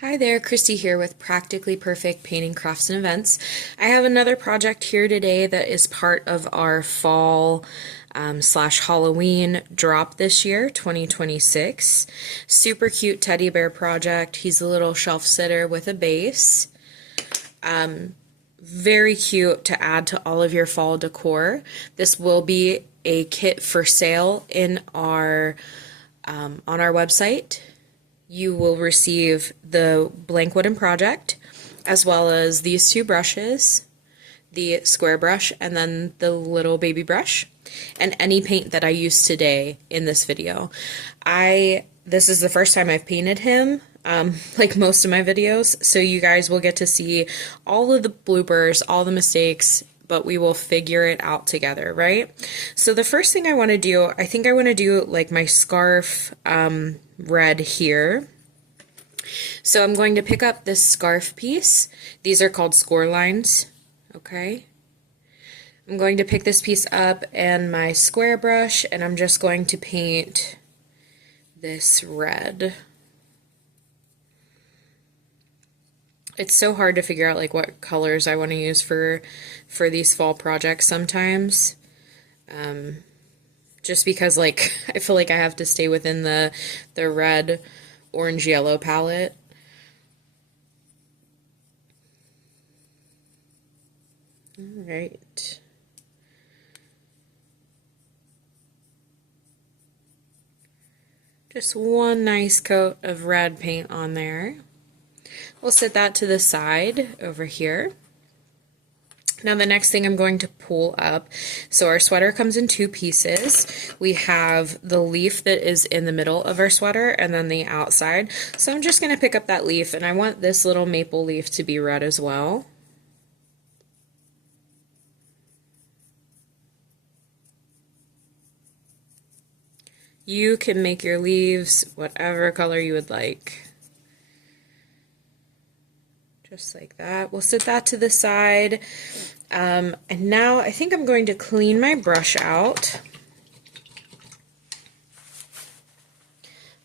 Hi there, Christy here with Practically Perfect Painting Crafts and Events. I have another project here today that is part of our fall slash Halloween drop this year, 2026. Super cute teddy bear project. He's a little shelf sitter with a base. Very cute to add to all of your fall decor. This will be a kit for sale in our on our website. You will receive the blank wooden project, as well as these two brushes, the square brush and then the little baby brush, and any paint that I used today in this video. This is the first time I've painted him, like most of my videos, so you guys will get to see all of the bloopers, all the mistakes, but we will figure it out together, right? So the first thing I want to do, I think I want to do like my scarf red here. So I'm going to pick up this scarf piece. These are called score lines, okay? I'm going to pick this piece up and my square brush, and I'm just going to paint this red. It's so hard to figure out like what colors I want to use for these fall projects sometimes. Just because like I feel like I have to stay within the red, orange, yellow palette. All right. Just one nice coat of red paint on there. We'll set that to the side over here. Now the next thing I'm going to pull up, so our sweater comes in two pieces. We have the leaf that is in the middle of our sweater and then the outside. So I'm just going to pick up that leaf, and I want this little maple leaf to be red as well. You can make your leaves whatever color you would like. Just like that. We'll set that to the side. And now I think I'm going to clean my brush out.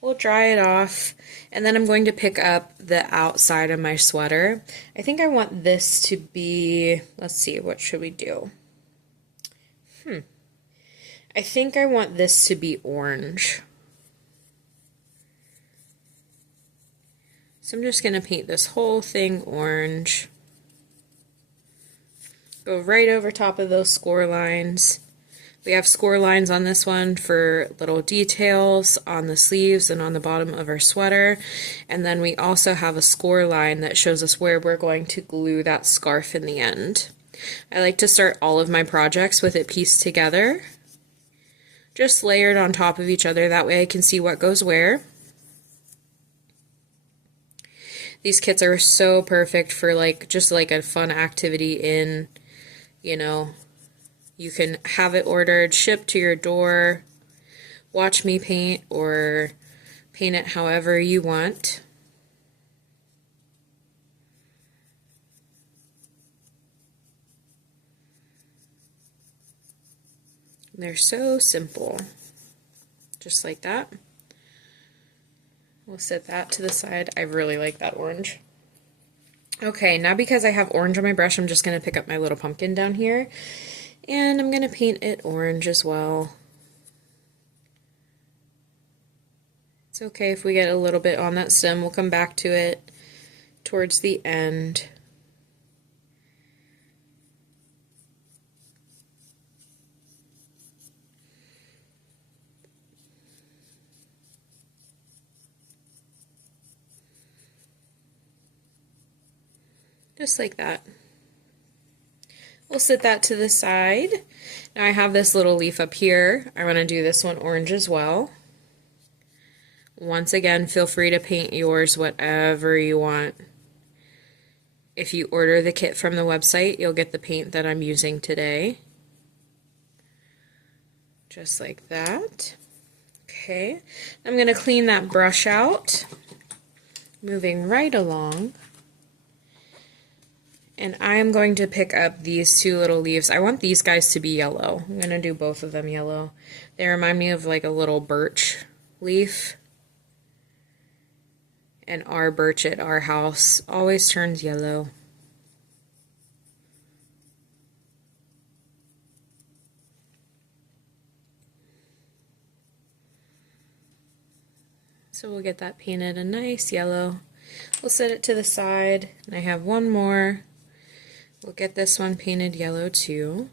We'll dry it off, and then I'm going to pick up the outside of my sweater. I think I want this to be, let's see, what should we do? I think I want this to be orange. So I'm just going to paint this whole thing orange. Go right over top of those score lines. We have score lines on this one for little details on the sleeves and on the bottom of our sweater. And then we also have a score line that shows us where we're going to glue that scarf in the end. I like to start all of my projects with it pieced together, just layered on top of each other. That way I can see what goes where. These kits are so perfect for like just like a fun activity in, you know, you can have it ordered, shipped to your door, watch me paint, or paint it however you want. They're so simple, just like that. We'll set that to the side. I really like that orange. Okay, now because I have orange on my brush, I'm just going to pick up my little pumpkin down here, and I'm going to paint it orange as well. It's okay if we get a little bit on that stem. We'll come back to it towards the end. Just like that. We'll set that to the side. Now I have this little leaf up here. I want to do this one orange as well. Once again, feel free to paint yours whatever you want. If you order the kit from the website, you'll get the paint that I'm using today. Just like that. Okay, I'm going to clean that brush out. Moving right along. And I am going to pick up these two little leaves. I want these guys to be yellow. I'm going to do both of them yellow. They remind me of like a little birch leaf. And our birch at our house always turns yellow. So we'll get that painted a nice yellow. We'll set it to the side, and I have one more. We'll get this one painted yellow too.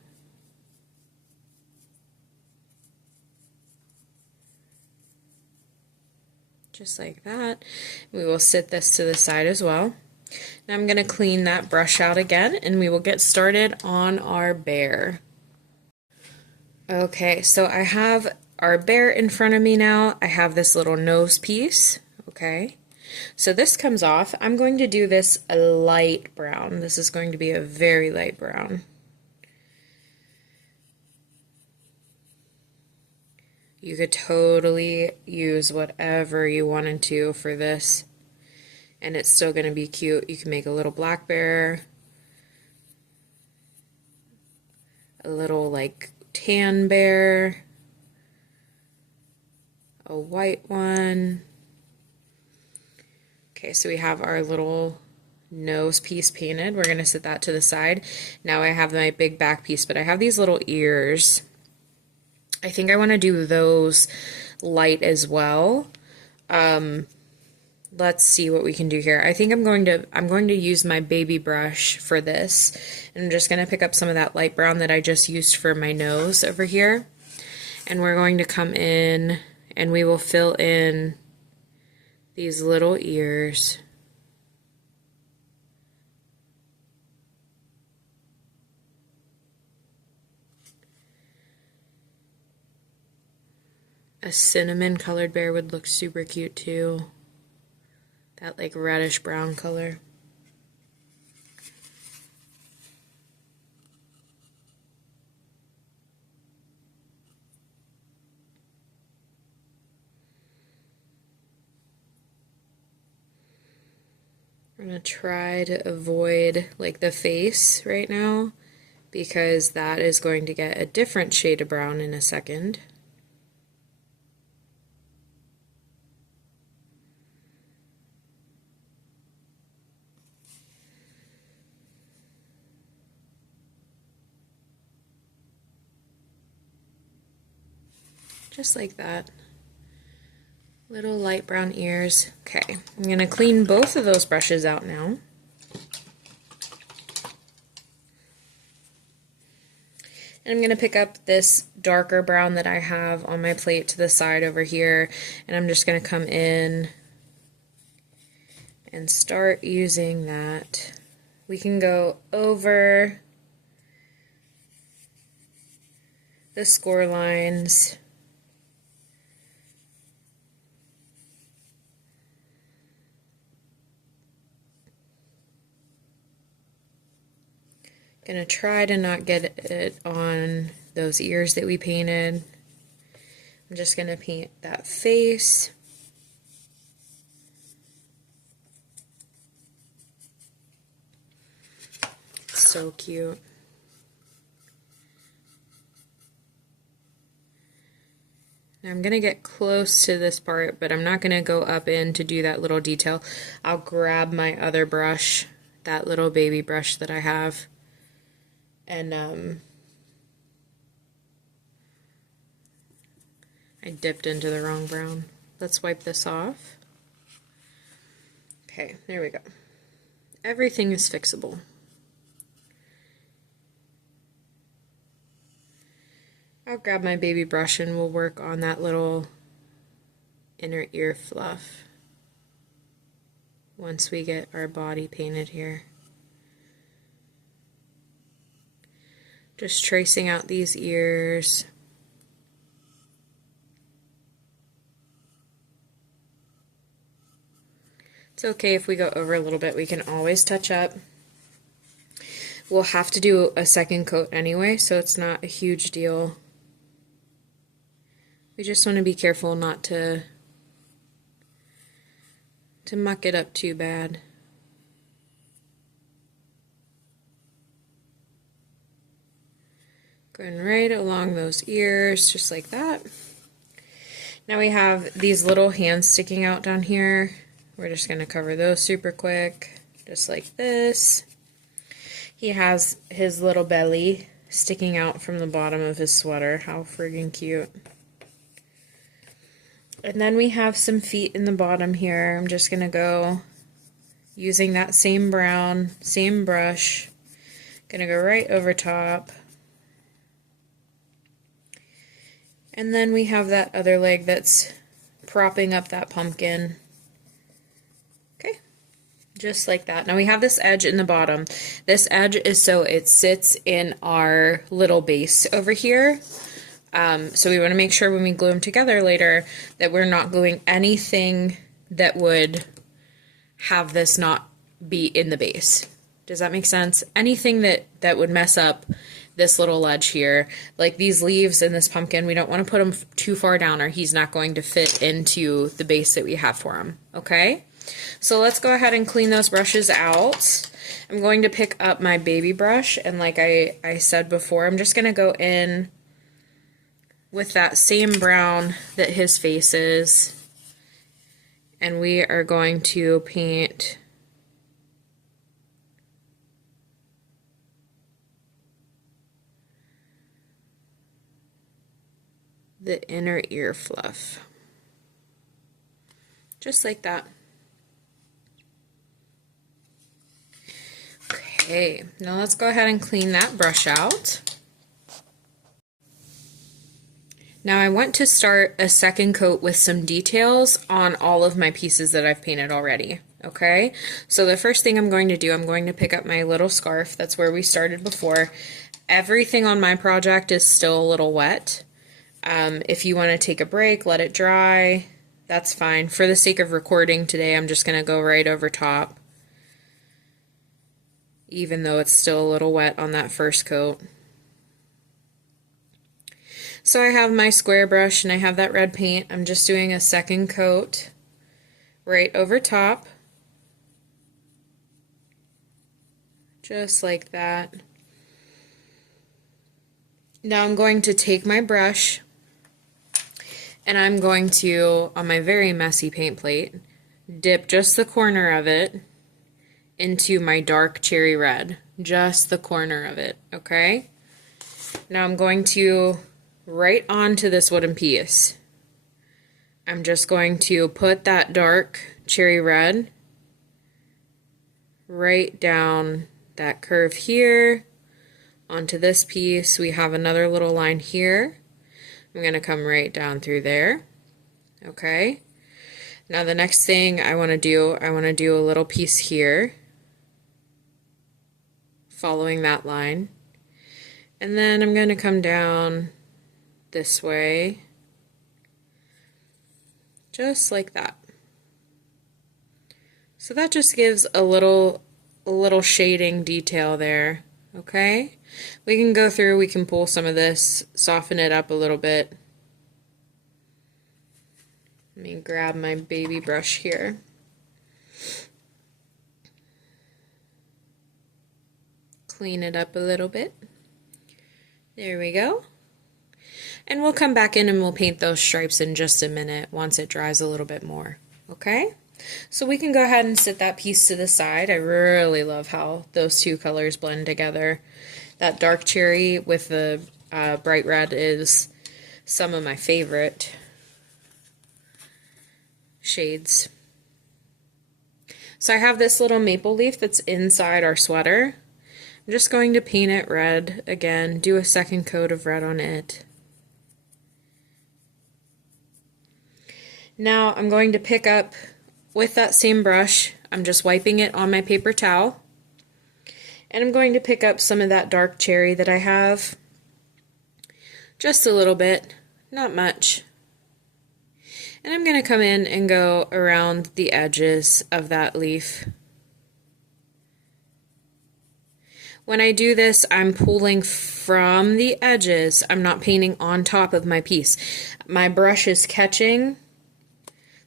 Just like that. We will sit this to the side as well. Now I'm going to clean that brush out again, and we will get started on our bear. Okay, so I have our bear in front of me now. I have this little nose piece, okay? So this comes off. I'm going to do this a light brown. This is going to be a very light brown. You could totally use whatever you wanted to for this, and it's still going to be cute. You can make a little black bear, a little like tan bear, a white one. Okay, so we have our little nose piece painted. We're going to set that to the side. Now I have my big back piece, but I have these little ears. I think I want to do those light as well. Let's see what we can do here. I think I'm going to use my baby brush for this. And I'm just going to pick up some of that light brown that I just used for my nose over here. And we're going to come in and we will fill in these little ears. A cinnamon colored bear would look super cute too. That like reddish brown color. I'm gonna try to avoid like the face right now because that is going to get a different shade of brown in a second. Just like that. Little light brown ears. Okay, I'm going to clean both of those brushes out now. And I'm going to pick up this darker brown that I have on my plate to the side over here, and I'm just going to come in and start using that. We can go over the score lines. Gonna try to not get it on those ears that we painted. I'm just gonna paint that face. So cute. Now I'm gonna get close to this part, but I'm not gonna go up in to do that little detail. I'll grab my other brush, that little baby brush that I have. And I dipped into the wrong brown. Let's wipe this off. Okay, there we go. Everything is fixable. I'll grab my baby brush and we'll work on that little inner ear fluff once we get our body painted here. Just tracing out these ears. It's okay if we go over a little bit, we can always touch up. We'll have to do a second coat anyway, so it's not a huge deal. We just want to be careful not to muck it up too bad. Going right along those ears, just like that. Now we have these little hands sticking out down here. We're just going to cover those super quick, just like this. He has his little belly sticking out from the bottom of his sweater. How friggin' cute. And then we have some feet in the bottom here. I'm just going to go using that same brown, same brush. Going to go right over top. And then we have that other leg that's propping up that pumpkin. Okay, just like that. Now we have this edge in the bottom. This edge is so it sits in our little base over here. So we want to make sure when we glue them together later that we're not gluing anything that would have this not be in the base. Does that make sense? Anything that would mess up this little ledge here, like these leaves and this pumpkin, we don't want to put them too far down or he's not going to fit into the base that we have for him. Okay, so let's go ahead and clean those brushes out. I'm going to pick up my baby brush, and like I said before, I'm just going to go in with that same brown that his face is, and we are going to paint the inner ear fluff, just like that. Okay, now let's go ahead and clean that brush out. Now I want to start a second coat with some details on all of my pieces that I've painted already. Okay, so the first thing I'm going to do, I'm going to pick up my little scarf. That's where we started before. Everything on my project is still a little wet. If you want to take a break, let it dry, that's fine. For the sake of recording today, I'm just going to go right over top, even though it's still a little wet on that first coat. So I have my square brush and I have that red paint. I'm just doing a second coat right over top, just like that. Now I'm going to take my brush and I'm going to, on my very messy paint plate, dip just the corner of it into my dark cherry red. Just the corner of it, okay? Now I'm going to, right onto this wooden piece, I'm just going to put that dark cherry red right down that curve here onto this piece. We have another little line here. I'm going to come right down through there. Okay. Now the next thing I want to do a little piece here, following that line. And then I'm going to come down this way, just like that. So that just gives a little shading detail there. Okay, we can go through, we can pull some of this, soften it up a little bit. Let me grab my baby brush here. Clean it up a little bit. There we go. And we'll come back in and we'll paint those stripes in just a minute once it dries a little bit more. Okay? So we can go ahead and set that piece to the side. I really love how those two colors blend together. That dark cherry with the bright red is some of my favorite shades. So I have this little maple leaf that's inside our sweater. I'm just going to paint it red again, do a second coat of red on it. Now I'm going to pick up with that same brush, I'm just wiping it on my paper towel, and I'm going to pick up some of that dark cherry that I have, just a little bit, not much, and I'm going to come in and go around the edges of that leaf. When I do this, I'm pulling from the edges. I'm not painting on top of my piece. My brush is catching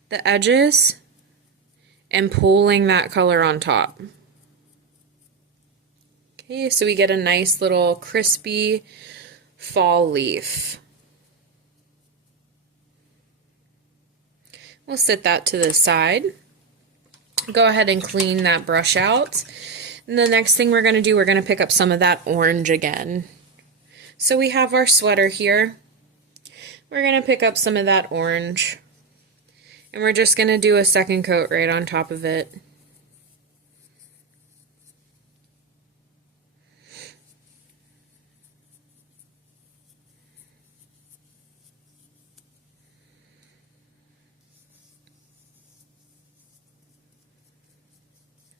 the edges and pulling that color on top. Okay, so we get a nice little crispy fall leaf. We'll set that to the side. go ahead and clean that brush out. And the next thing we're going to do, we're going to pick up some of that orange again. So we have our sweater here. We're going to pick up some of that orange. And we're just going to do a second coat right on top of it.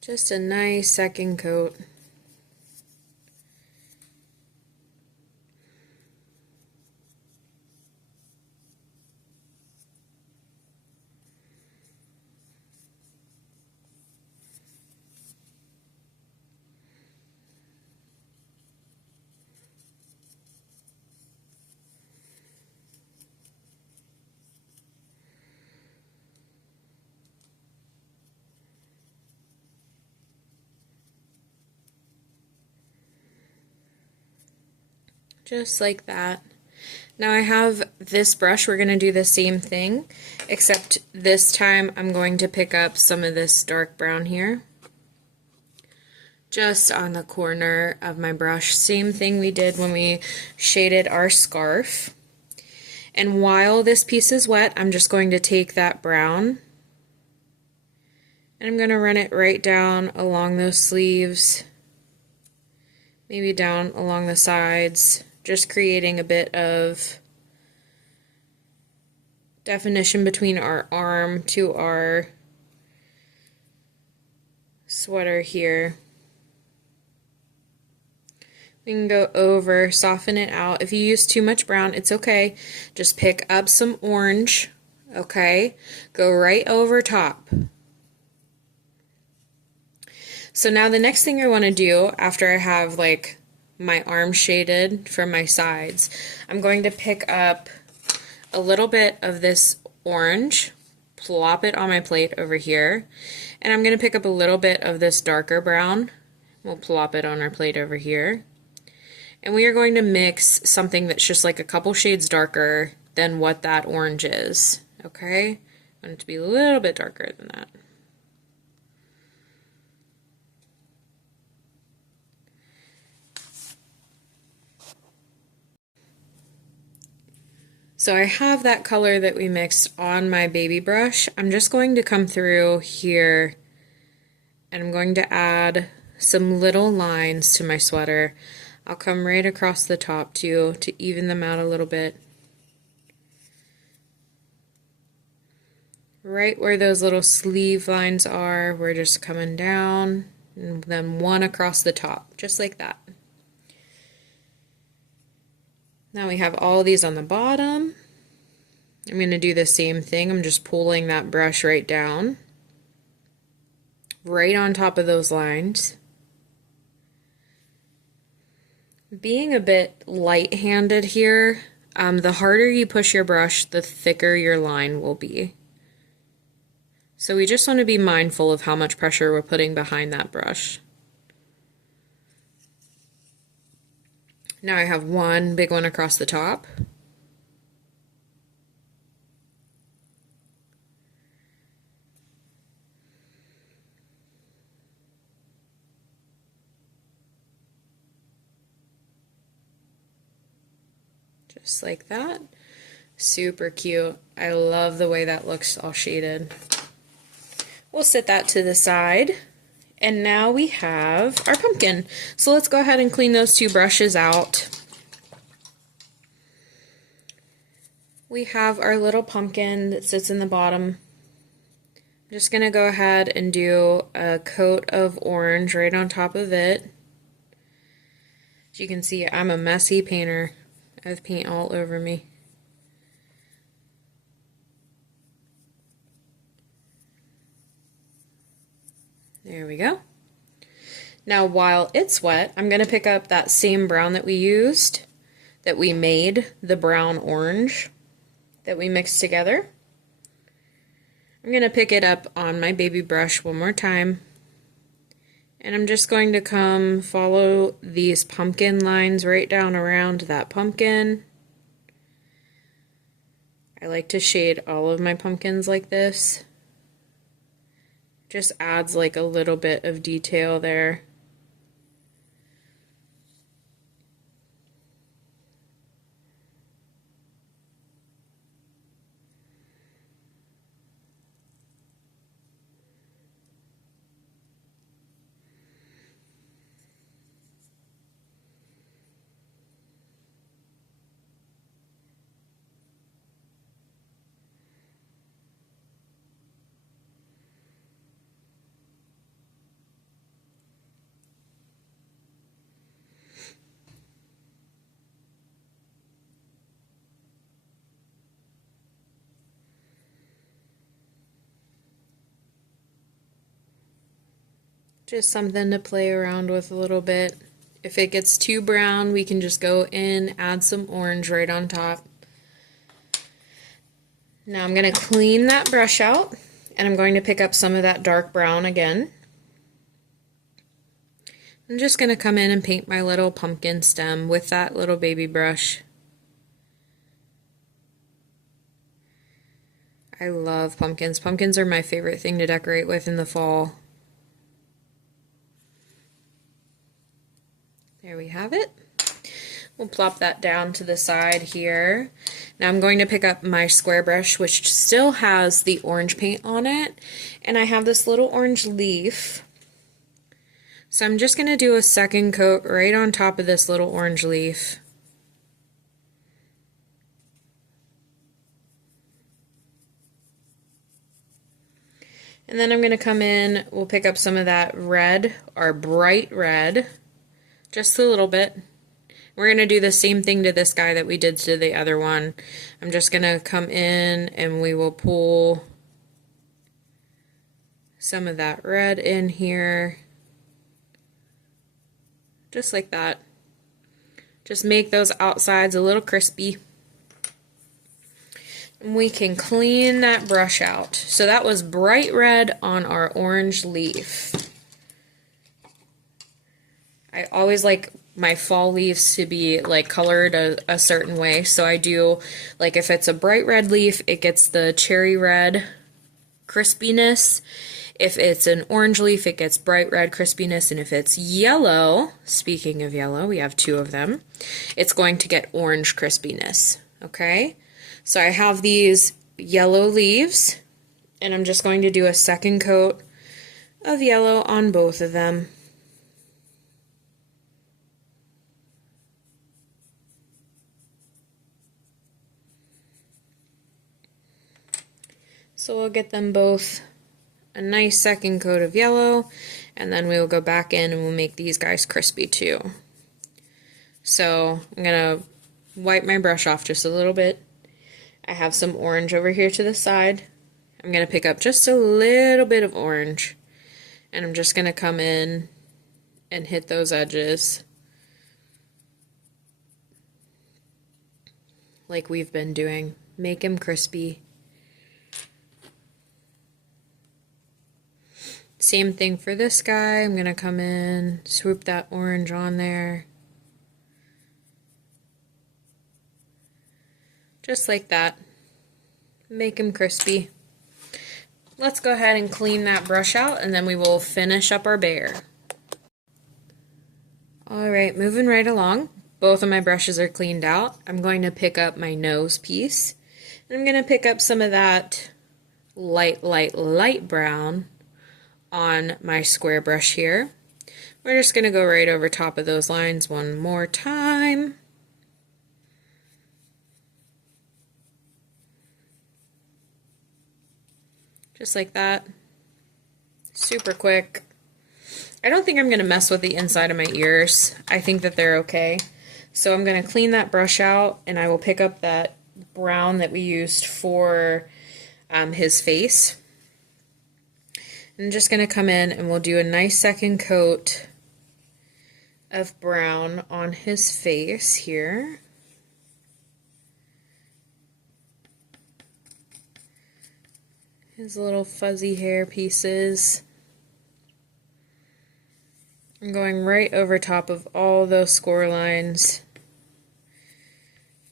Just a nice second coat. Just like that. Now I have this brush. We're going to do the same thing, except this time I'm going to pick up some of this dark brown here. Just on the corner of my brush. Same thing we did when we shaded our scarf. And while this piece is wet, I'm just going to take that brown and I'm going to run it right down along those sleeves, maybe down along the sides, just creating a bit of definition between our arm to our sweater here. We can go over, soften it out. If you use too much brown, it's okay. Just pick up some orange, okay? Go right over top. So now the next thing I want to do after I have like my arm shaded from my sides, I'm going to pick up a little bit of this orange, plop it on my plate over here, and I'm going to pick up a little bit of this darker brown. We'll plop it on our plate over here. And we are going to mix something that's just like a couple shades darker than what that orange is, okay? I want it to be a little bit darker than that. So I have that color that we mixed on my baby brush. I'm just going to come through here and I'm going to add some little lines to my sweater. I'll come right across the top too to even them out a little bit. Right where those little sleeve lines are, we're just coming down and then one across the top, just like that. Now we have all these on the bottom. I'm going to do the same thing. I'm just pulling that brush right down, right on top of those lines. Being a bit light-handed here, the harder you push your brush, the thicker your line will be. So we just want to be mindful of how much pressure we're putting behind that brush. Now I have one big one across the top. Just like that. Super cute. I love the way that looks all shaded. We'll set that to the side. And now we have our pumpkin. So let's go ahead and clean those two brushes out. We have our little pumpkin that sits in the bottom. I'm just going to go ahead and do a coat of orange right on top of it. As you can see, I'm a messy painter. I have paint all over me. There we go. Now while it's wet, I'm going to pick up that same brown that we used, that we made, the brown orange that we mixed together. I'm going to pick it up on my baby brush one more time. And I'm just going to come follow these pumpkin lines right down around that pumpkin. I like to shade all of my pumpkins like this. Just adds like a little bit of detail there. Just something to play around with a little bit. If it gets too brown, we can just go in, add some orange right on top. Now I'm going to clean that brush out, and I'm going to pick up some of that dark brown again. I'm just going to come in and paint my little pumpkin stem with that little baby brush. I love pumpkins. Pumpkins are my favorite thing to decorate with in the fall. There we have it. We'll plop that down to the side here. Now I'm going to pick up my square brush, which still has the orange paint on it, and I have this little orange leaf. So I'm just going to do a second coat right on top of this little orange leaf. And then I'm going to come in, we'll pick up some of that red, or bright red, just a little bit. We're going to do the same thing to this guy that we did to the other one. I'm just going to come in and we will pull some of that red in here. Just like that. Just make those outsides a little crispy. And we can clean that brush out. So that was bright red on our orange leaf. I always like my fall leaves to be like colored a certain way, so I do, like if it's a bright red leaf, it gets the cherry red crispiness. If it's an orange leaf, it gets bright red crispiness, and if it's yellow, speaking of yellow, we have two of them, it's going to get orange crispiness, okay? So I have these yellow leaves, and I'm just going to do a second coat of yellow on both of them. So we'll get them both a nice second coat of yellow, and then we will go back in and we'll make these guys crispy too. So I'm going to wipe my brush off just a little bit. I have some orange over here to the side. I'm going to pick up just a little bit of orange, and I'm just going to come in and hit those edges like we've been doing. Make them crispy. Same thing for this guy. I'm going to come in, swoop that orange on there. Just like that. Make them crispy. Let's go ahead and clean that brush out, and then we will finish up our bear. Alright, moving right along. Both of my brushes are cleaned out. I'm going to pick up my nose piece. And I'm going to pick up some of that light brown on my square brush here. We're just going to go right over top of those lines one more time. Just like that. Super quick. I don't think I'm going to mess with the inside of my ears. I think that they're okay. So I'm going to clean that brush out, and I will pick up that brown that we used for his face. I'm just going to come in and we'll do a nice second coat of brown on his face here. His little fuzzy hair pieces. I'm going right over top of all those score lines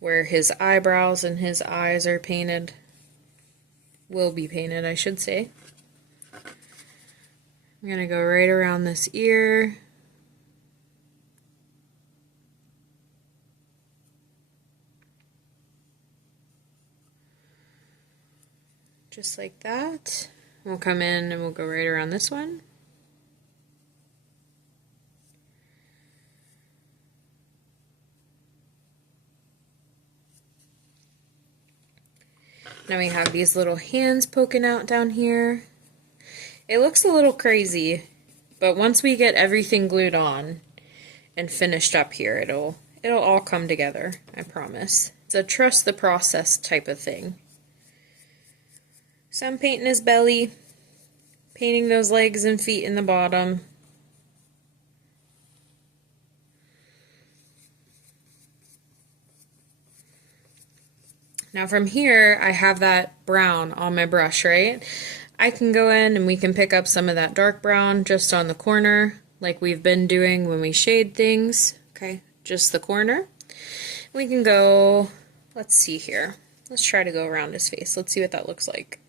where his eyebrows and his eyes are painted. Will be painted, I should say. I'm going to go right around this ear. Just like that. We'll come in and we'll go right around this one. Now we have these little hands poking out down here. It looks a little crazy, but once we get everything glued on and finished up here, it'll all come together, I promise. It's a trust the process type of thing. So I'm painting his belly, painting those legs and feet in the bottom. Now from here, I have that brown on my brush, right? I can go in and we can pick up some of that dark brown just on the corner, like we've been doing when we shade things, okay? Just the corner. We can go, let's see here. Let's try to go around his face. Let's see what that looks like.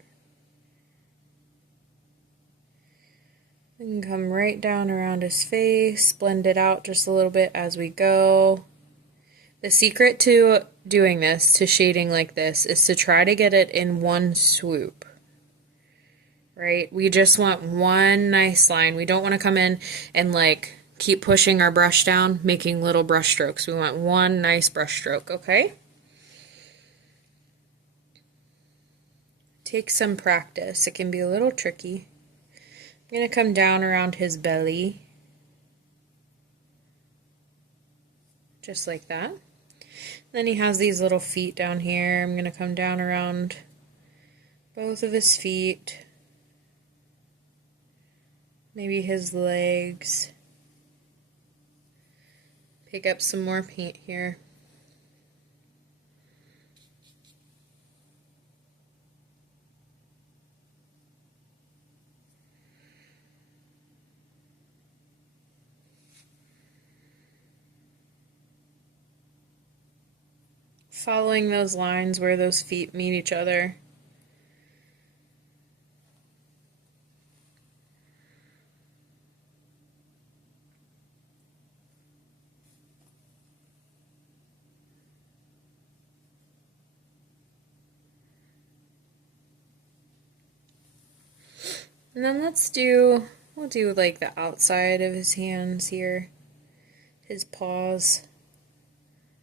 We can come right down around his face, blend it out just a little bit as we go. The secret to doing this, to shading like this, is to try to get it in one swoop, right? We just want one nice line. We don't want to come in and like keep pushing our brush down, making little brush strokes. We want one nice brush stroke, okay? Take some practice. It can be a little tricky. I'm going to come down around his belly, just like that. Then he has these little feet down here. I'm going to come down around both of his feet, maybe his legs. Pick up some more paint here. Following those lines where those feet meet each other. And then we'll do like the outside of his hands here, his paws,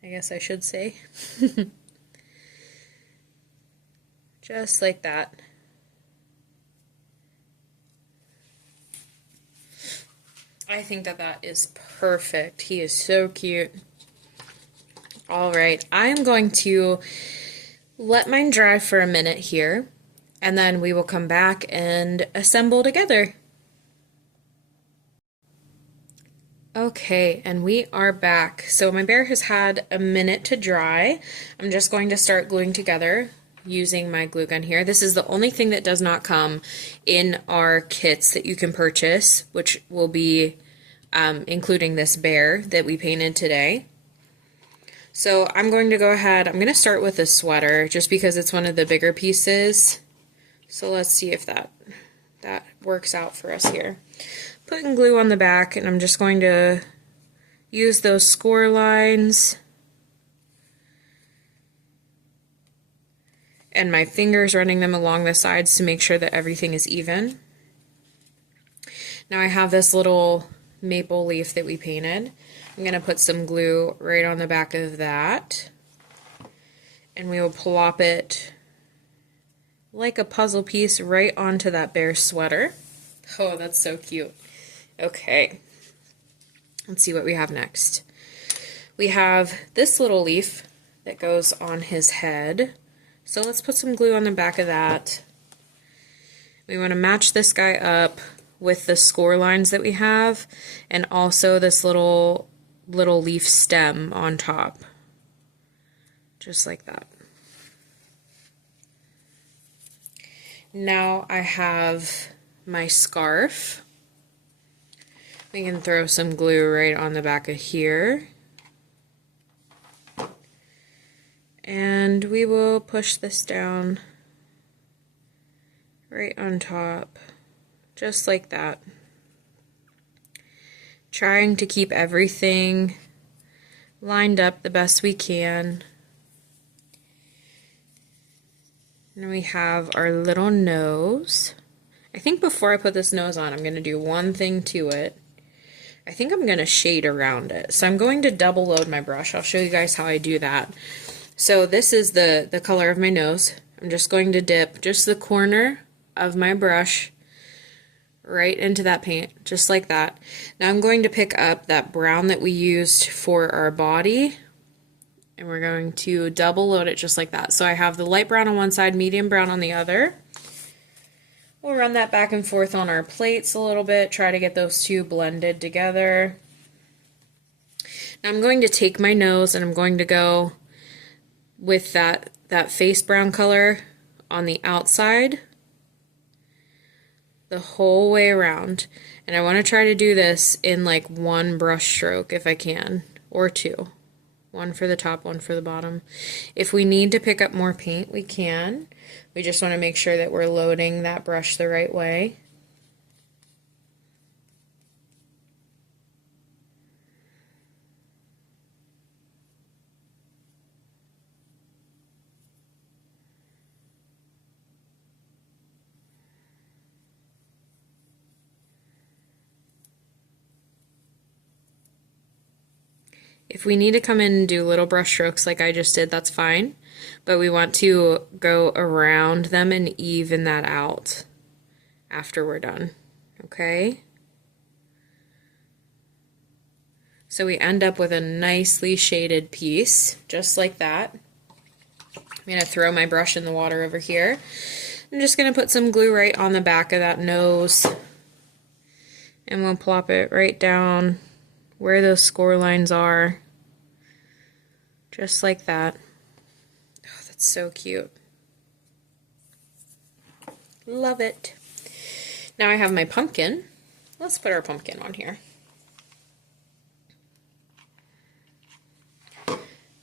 I guess I should say. Just like that. I think that is perfect. He is so cute. All right, I'm going to let mine dry for a minute here, and then we will come back and assemble together. Okay, and we are back. So my bear has had a minute to dry. I'm just going to start gluing together using my glue gun here. This is the only thing that does not come in our kits that you can purchase, which will be including this bear that we painted today. So I'm going to go ahead, I'm going to start with a sweater just because it's one of the bigger pieces. So let's see if that works out for us here. Putting glue on the back, and I'm just going to use those score lines and my fingers running them along the sides to make sure that everything is even. Now I have this little maple leaf that we painted. I'm going to put some glue right on the back of that, and we will plop it like a puzzle piece right onto that bear sweater. Oh, that's so cute. Okay, let's see what we have next. We have this little leaf that goes on his head. So let's put some glue on the back of that. We want to match this guy up with the score lines that we have, and also this little leaf stem on top. Just like that. Now I have my scarf. We can throw some glue right on the back of here. And we will push this down right on top, just like that. trying to keep everything lined up the best we can. And we have our little nose. I think before I put this nose on, I'm going to do one thing to it. I think I'm going to shade around it. So I'm going to double load my brush. I'll show you guys how I do that. So this is the color of my nose. I'm just going to dip just the corner of my brush right into that paint, just like that. Now I'm going to pick up that brown that we used for our body, and we're going to double load it just like that. So I have the light brown on one side, medium brown on the other. We'll run that back and forth on our plates a little bit, try to get those two blended together. Now I'm going to take my nose and I'm going to go with that face brown color on the outside the whole way around. And I want to try to do this in like one brush stroke if I can, or two. One for the top, one for the bottom. If we need to pick up more paint, we can. We just want to make sure that we're loading that brush the right way. If we need to come in and do little brush strokes like I just did, that's fine. But we want to go around them and even that out after we're done. Okay? So we end up with a nicely shaded piece, just like that. I'm going to throw my brush in the water over here. I'm just going to put some glue right on the back of that nose. And we'll plop it right down where those score lines are, just like that. Oh, that's so cute. Love it. Now I have my pumpkin. Let's put our pumpkin on here.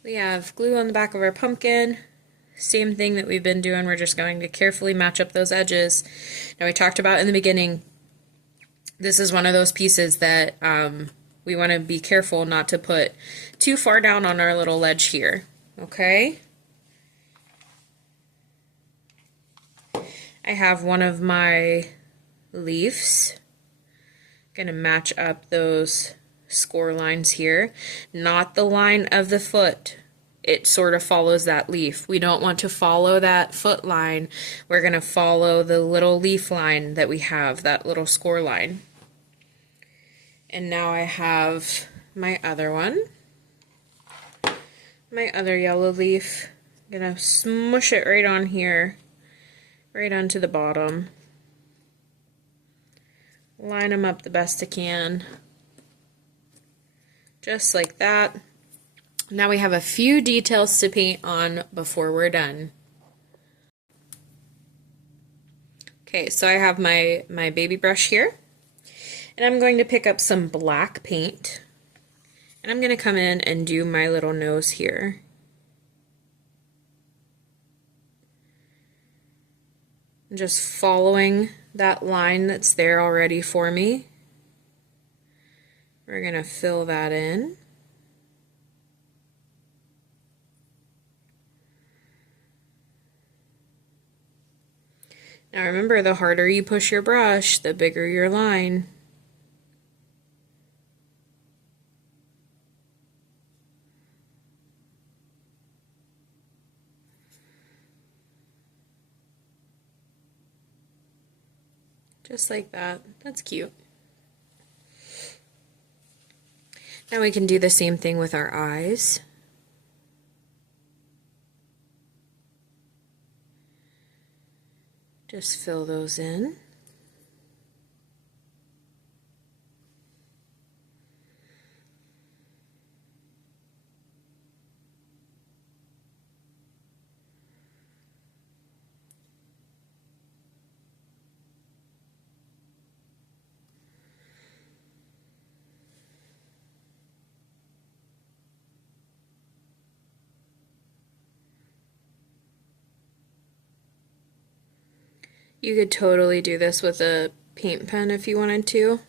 We have glue on the back of our pumpkin. Same thing that we've been doing. We're just going to carefully match up those edges. Now we talked about in the beginning, this is one of those pieces that we want to be careful not to put too far down on our little ledge here, okay? I have one of my leaves. I'm going to match up those score lines here, not the line of the foot. It sort of follows that leaf. We don't want to follow that foot line. We're going to follow the little leaf line that we have, that little score line. And now I have my other one, my other yellow leaf. I'm going to smush it right on here, right onto the bottom. Line them up the best I can, just like that. Now we have a few details to paint on before we're done. Okay, so I have my baby brush here. And I'm going to pick up some black paint, and I'm going to come in and do my little nose here. I'm just following that line that's there already for me. We're going to fill that in. Now remember, the harder you push your brush, the bigger your line. Just like that. That's cute. Now we can do the same thing with our eyes. Just fill those in. You could totally do this with a paint pen if you wanted to.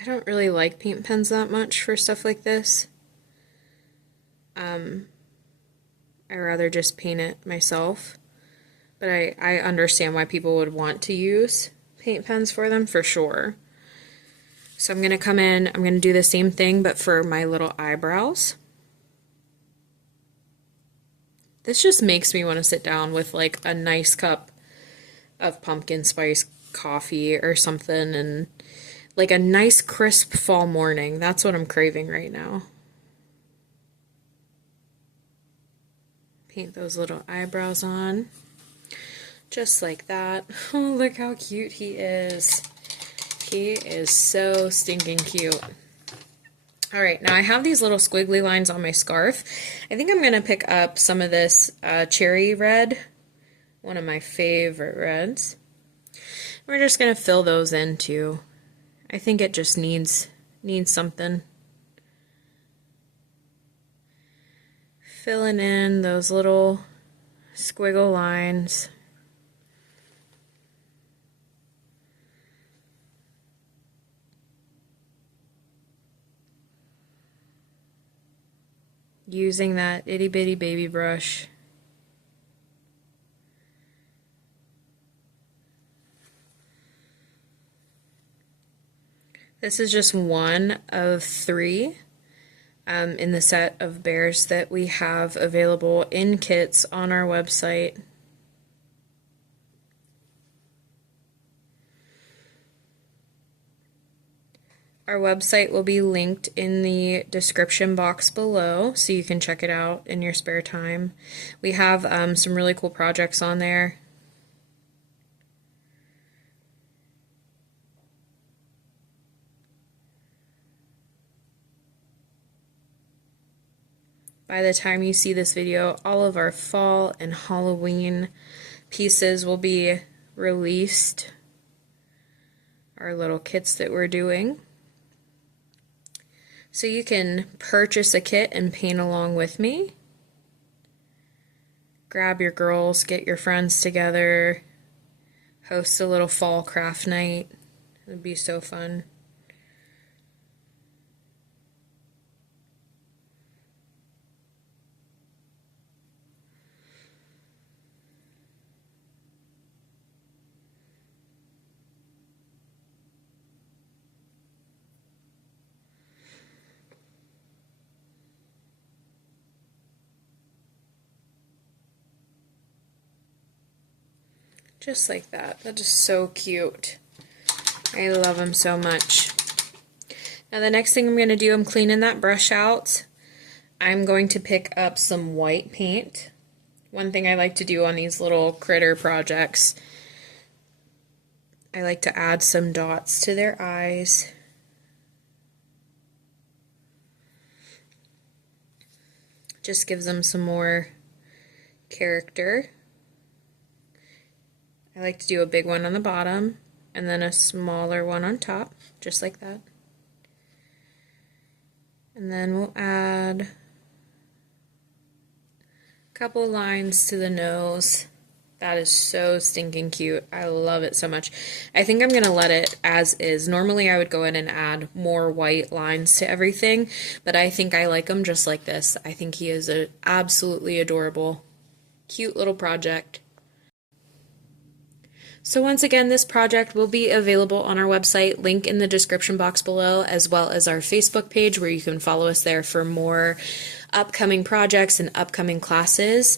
I don't really like paint pens that much for stuff like this. I rather just paint it myself. But I understand why people would want to use paint pens for them for sure. So I'm going to come in, I'm going to do the same thing but for my little eyebrows. This just makes me want to sit down with like a nice cup of pumpkin spice coffee or something and like a nice crisp fall morning. That's what I'm craving right now. Paint those little eyebrows on. Just like that. Oh, look how cute he is. He is so stinking cute. Alright, now I have these little squiggly lines on my scarf. I think I'm going to pick up some of this cherry red. One of my favorite reds. We're just going to fill those in too. I think it just needs something. Filling in those little squiggle lines. Using that itty bitty baby brush. This is just one of 3 in the set of bears that we have available in kits on our website. Our website will be linked in the description box below, so you can check it out in your spare time. We have some really cool projects on there. By the time you see this video, all of our fall and Halloween pieces will be released. Our little kits that we're doing. So you can purchase a kit and paint along with me. Grab your girls, get your friends together, host a little fall craft night. It would be so fun. Just like that. That is so cute. I love him so much. Now the next thing I'm going to do, I'm cleaning that brush out. I'm going to pick up some white paint. One thing I like to do on these little critter projects, I like to add some dots to their eyes. Just gives them some more character. I like to do a big one on the bottom and then a smaller one on top, just like that. And then we'll add a couple lines to the nose. That is so stinking cute. I love it so much. I think I'm going to let it as is. Normally I would go in and add more white lines to everything, but I think I like him just like this. I think he is an absolutely adorable, cute little project. So once again, this project will be available on our website, link in the description box below, as well as our Facebook page where you can follow us there for more upcoming projects and upcoming classes.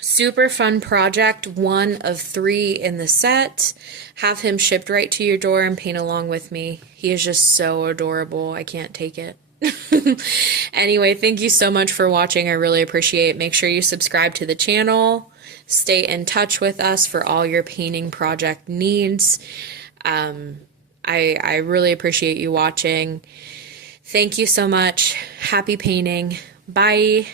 Super fun project, one of 3 in the set. Have him shipped right to your door and paint along with me. He is just so adorable. I can't take it. Anyway, thank you so much for watching. I really appreciate it. Make sure you subscribe to the channel. Stay in touch with us for all your painting project needs. I really appreciate you watching. Thank you so much. Happy painting. Bye.